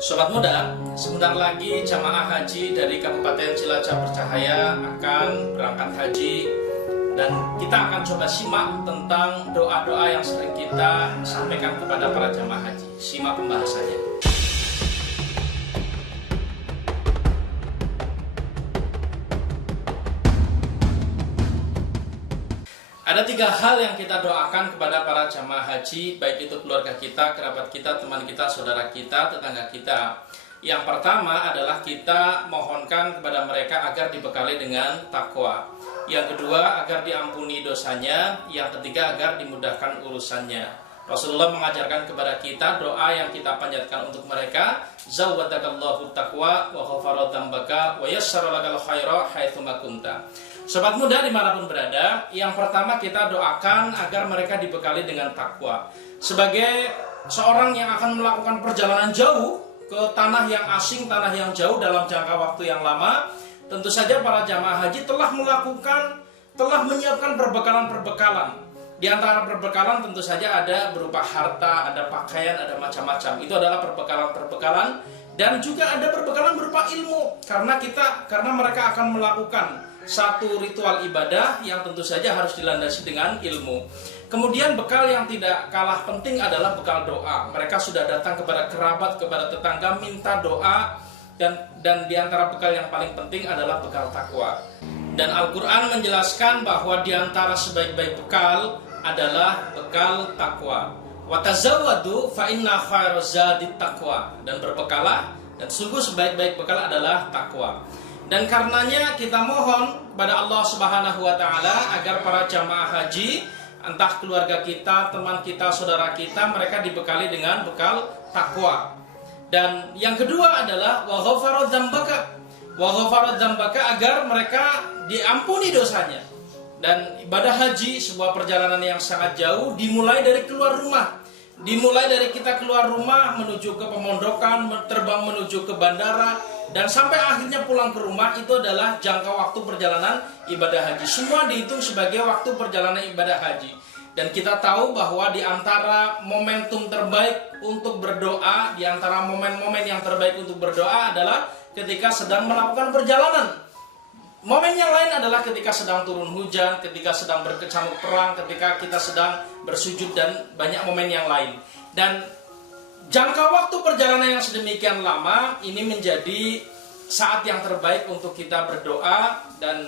Sobat muda, sebentar lagi jamaah haji dari Kabupaten Cilacap Bercahaya akan berangkat haji. Dan kita akan coba simak tentang doa-doa yang sering kita sampaikan kepada para jamaah haji. Simak pembahasannya. Ada 3 hal yang kita doakan kepada para jamaah haji, baik itu keluarga kita, kerabat kita, teman kita, saudara kita, tetangga kita. Yang pertama adalah kita mohonkan kepada mereka agar dibekali dengan takwa. Yang kedua, agar diampuni dosanya. Yang ketiga, agar dimudahkan urusannya. Rasulullah mengajarkan kepada kita doa yang kita panjatkan untuk mereka. Zawwadakallahu taqwa wa ghafara dzambaka wa yassara lakal khaira haitsu ma kunta. Sobat muda dimanapun berada, yang pertama kita doakan agar mereka dibekali dengan takwa. Sebagai seorang yang akan melakukan perjalanan jauh ke tanah yang asing, tanah yang jauh dalam jangka waktu yang lama, tentu saja para jamaah haji telah menyiapkan perbekalan. Di antara perbekalan tentu saja ada berupa harta, ada pakaian, ada macam-macam. Itu adalah perbekalan. Dan juga ada perbekalan berupa ilmu. Karena mereka akan melakukan satu ritual ibadah yang tentu saja harus dilandasi dengan ilmu. Kemudian bekal yang tidak kalah penting adalah bekal doa. Mereka sudah datang kepada kerabat, kepada tetangga minta doa. Dan di antara bekal yang paling penting adalah bekal takwa. Dan Al-Quran menjelaskan bahwa di antara sebaik-baik bekal adalah bekal takwa. Wa tazawwadu fa inna khairaz zadit taqwa. Dan berbekalah, dan sungguh sebaik-baik bekal adalah takwa. Dan karenanya kita mohon kepada Allah Subhanahu wa taala agar para jamaah haji, entah keluarga kita, teman kita, saudara kita, mereka dibekali dengan bekal takwa. Dan yang kedua adalah wa ghafara dzambaka. Wa ghafara dzambaka, agar mereka diampuni dosanya. Dan ibadah haji, sebuah perjalanan yang sangat jauh, dimulai dari keluar rumah. Dimulai dari kita keluar rumah menuju ke pemondokan, terbang menuju ke bandara, dan sampai akhirnya pulang ke rumah. Itu adalah jangka waktu perjalanan ibadah haji. Semua dihitung sebagai waktu perjalanan ibadah haji. Dan kita tahu bahwa di antara momentum terbaik untuk berdoa, di antara momen-momen yang terbaik untuk berdoa adalah ketika sedang melakukan perjalanan. Momen yang lain adalah ketika sedang turun hujan, ketika sedang berkecamuk perang, ketika kita sedang bersujud, dan banyak momen yang lain. Dan jangka waktu perjalanan yang sedemikian lama ini menjadi saat yang terbaik untuk kita berdoa. Dan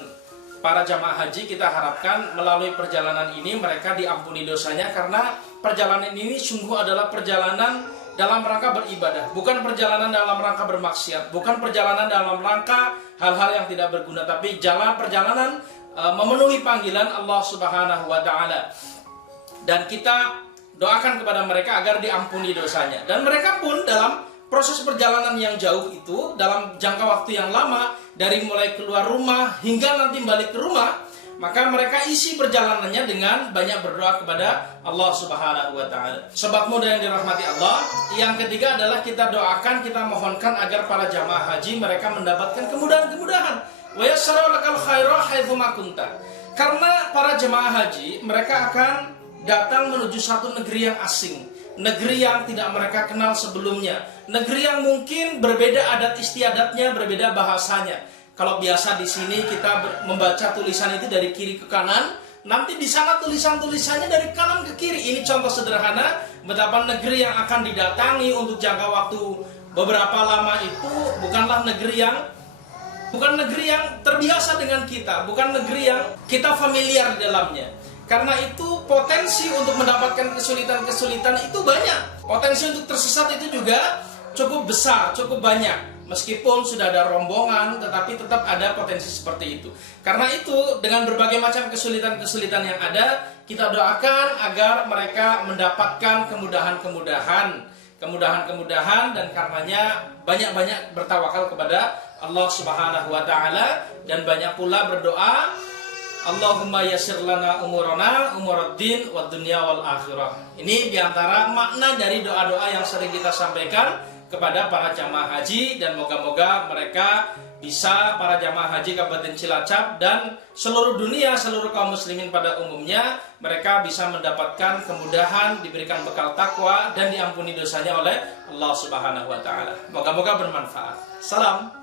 para jamaah haji kita harapkan melalui perjalanan ini mereka diampuni dosanya, karena perjalanan ini sungguh adalah perjalanan dalam rangka beribadah, bukan perjalanan dalam rangka bermaksiat, bukan perjalanan dalam rangka hal-hal yang tidak berguna, tapi perjalanan memenuhi panggilan Allah Subhanahu wa taala. Dan kita doakan kepada mereka agar diampuni dosanya. Dan mereka pun dalam proses perjalanan yang jauh itu, dalam jangka waktu yang lama, dari mulai keluar rumah hingga nanti balik ke rumah, maka mereka isi perjalanannya dengan banyak berdoa kepada Allah Subhanahu wa taala. Sobat muda yang dirahmati Allah, yang ketiga adalah kita doakan, kita mohonkan agar para jamaah haji mereka mendapatkan kemudahan-kemudahan. Wa yassara lakal khaira haitsu ma kunta. Karena para jamaah haji mereka akan datang menuju satu negeri yang asing, negeri yang tidak mereka kenal sebelumnya, negeri yang mungkin berbeda adat istiadatnya, berbeda bahasanya. Kalau biasa di sini kita membaca tulisan itu dari kiri ke kanan, nanti di sana tulisannya dari kanan ke kiri. Ini contoh sederhana betapa negeri yang akan didatangi untuk jangka waktu beberapa lama itu bukan negeri yang terbiasa dengan kita, bukan negeri yang kita familiar di dalamnya. Karena itu potensi untuk mendapatkan kesulitan-kesulitan itu banyak. Potensi untuk tersesat itu juga cukup besar, cukup banyak. Meskipun sudah ada rombongan, tetapi tetap ada potensi seperti itu. Karena itu, dengan berbagai macam kesulitan-kesulitan yang ada, kita doakan agar mereka mendapatkan kemudahan-kemudahan, dan karenanya banyak-banyak bertawakal kepada Allah Subhanahu wa taala, dan banyak pula berdoa, Allahumma yassir lana umurana, umuraddin wad dunya wal akhirah. Ini diantara makna dari doa-doa yang sering kita sampaikan kepada para jamaah haji, dan moga-moga mereka bisa para jamaah haji Kabupaten Cilacap dan seluruh dunia, seluruh kaum muslimin pada umumnya, mereka bisa mendapatkan kemudahan, diberikan bekal takwa dan diampuni dosanya oleh Allah Subhanahu wa taala. Moga-moga bermanfaat. Salam.